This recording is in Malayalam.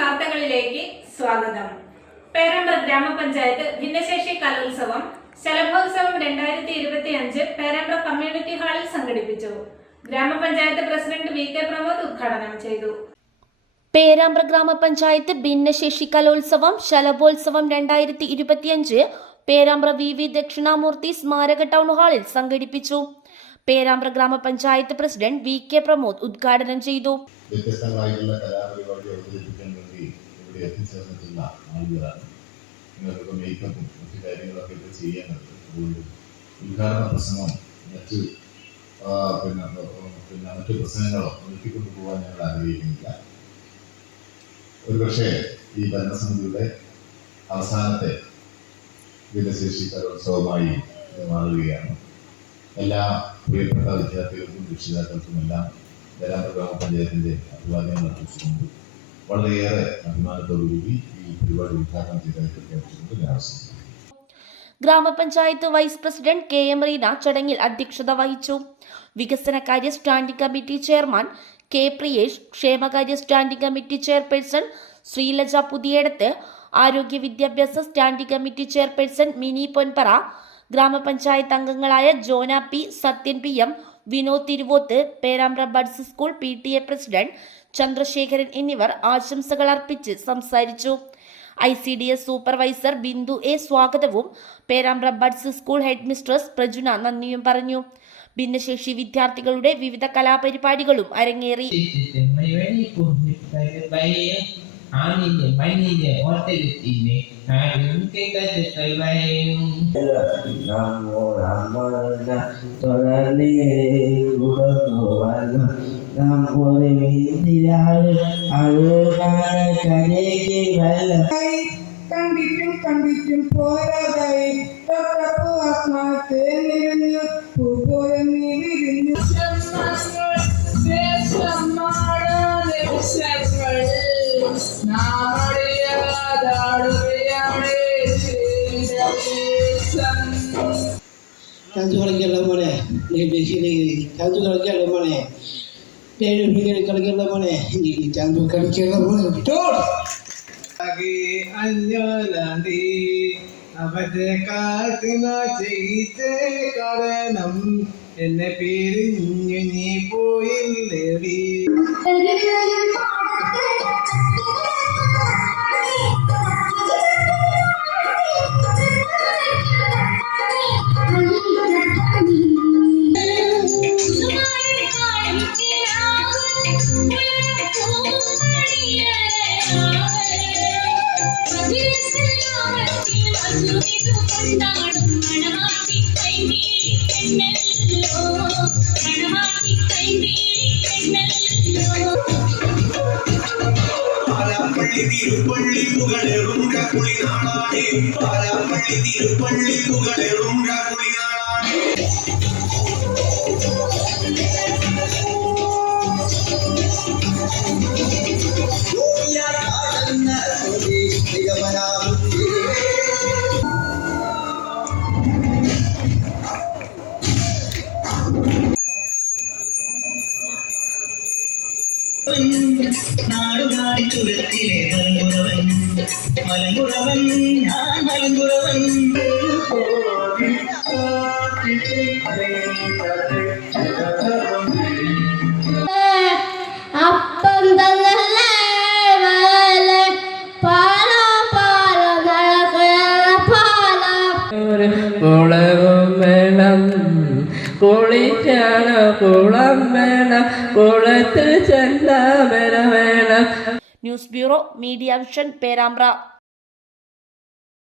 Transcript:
വാർത്തകളിലേക്ക് സ്വാഗതം. പേരാമ്പ്ര ഗ്രാമപഞ്ചായത്ത് ഭിന്നശേഷി കലോത്സവം ശലഭോത്സവം 2025 പേരാമ്പ്ര കമ്മ്യൂണിറ്റി ഹാളിൽ സംഘടിപ്പിച്ചു. ഗ്രാമപഞ്ചായത്ത് പ്രസിഡന്റ് വി.കെ. പ്രമോദ് ഉദ്ഘാടനം ചെയ്തു. പേരാമ്പ്ര ഗ്രാമപഞ്ചായത്ത് ഭിന്നശേഷി കലോത്സവം ശലഭോത്സവം 2025 പേരാമ്പ്ര വി ദക്ഷിണാമൂർത്തി സ്മാരക ടൗൺ ഹാളിൽ സംഘടിപ്പിച്ചു. പേരാമ്പ്ര ഗ്രാമപഞ്ചായത്ത് പ്രസിഡന്റ് വി.കെ. പ്രമോദ് ഉദ്ഘാടനം ചെയ്തു. വ്യത്യസ്തങ്ങളായിട്ടുള്ള കലാപരിപാടി അവതരിപ്പിക്കാൻ വേണ്ടി ഇവിടെ എത്തിച്ചേർന്നിട്ടുള്ള ആളുകളാണ്. നിങ്ങൾക്ക് മേക്കപ്പും മറ്റു കാര്യങ്ങളൊക്കെ ഇത് ചെയ്യാനുണ്ട്. അതുകൊണ്ട് ഉദ്ഘാടന പ്രസംഗം മറ്റ് പ്രസംഗങ്ങളോ നിർത്തിക്കൊണ്ടു പോകാൻ ഞങ്ങൾ ആഗ്രഹിക്കുന്നില്ല. ഒരുപക്ഷെ ഈ ഭരണസമിതിയുടെ അവസാനത്തെ ഭിന്നശേഷി കലോത്സവമായി മാറുകയാണ്. എല്ലാ പ്രിയപ്പെട്ട വിദ്യാർത്ഥികൾക്കും രക്ഷിതാക്കൾക്കുമെല്ലാം പേരാമ്പ്ര ഗ്രാമപഞ്ചായത്തിന്റെ അഭിവാദ്യങ്ങൾ അർപ്പിച്ചുകൊണ്ട് വളരെയേറെ അഭിമാനത്തോടുകൂടി ഈ പരിപാടി ഉദ്ഘാടനം ചെയ്തതായി പ്രഖ്യാപിച്ചുകൊണ്ട് ഞാൻ അവസാനിക്കുന്നു. ഗ്രാമപഞ്ചായത്ത് വൈസ് പ്രസിഡന്റ് കെ.എം. റീന ചടങ്ങിൽ അധ്യക്ഷത വഹിച്ചു. വികസനകാര്യ standing committee chairman K. Priyesh, ക്ഷേമകാര്യ standing committee chairperson Sreelaja Puthiyadath, ആരോഗ്യ വിദ്യാഭ്യാസ standing committee chairperson Mini Ponpara, ഗ്രാമപഞ്ചായത്ത് അംഗങ്ങളായ Jona P, Sathyan PM, Vinod Thiruvoth, Perambra buds school PTA president Chandrasekharan എന്നിവർ ആശംസകൾ അർപ്പിച്ച് സംസാരിച്ചു. ICDS സൂപ്പർവൈസർ ബിന്ദു എ സ്വാഗതവും Perambra buds school head mistress Prajuna നന്ദിയും പറഞ്ഞു. ഭിന്നശേഷി വിദ്യാർത്ഥികളുടെ വിവിധ കലാപരിപാടികളും അരങ്ങേറി. കണ്ടിട്ടും പോരാതായി ആത്മാത്തെ നിറഞ്ഞു പൂപോലെ നീരിഞ്ഞു കളിക്കല്ല മോനെ, കളിക്കല്ല മോനെ, കളിക്കല്ല മോനെ, കളിക്കല്ല മോനെ. അഞ്ഞോലാണ്ടി അവന്റെ കാത്തിന ചെയ്തേ കാരണം എന്നെ പിരിഞ്ഞു നീ പോയില്ലേടി. തിരുപ്പള്ളി പുകളെറും കുളിനാളാണ്, പാലാപ്പള്ളി തിരുപ്പള്ളി പുകളെറും കുളിനാളാണ്. നാടുകാടി ചുരത്തിലെ മലങ്കുറവൻ ഞാൻ മലങ്കുറവൻ. അപ്പം തന്നല്ലേ പാല പാല കുളവും വേണം, കുളിച്ചാണ് കുളം വേണം, കുളത്തിൽ ചെന്താമര വേണം. News bureau, media vision, Perambra.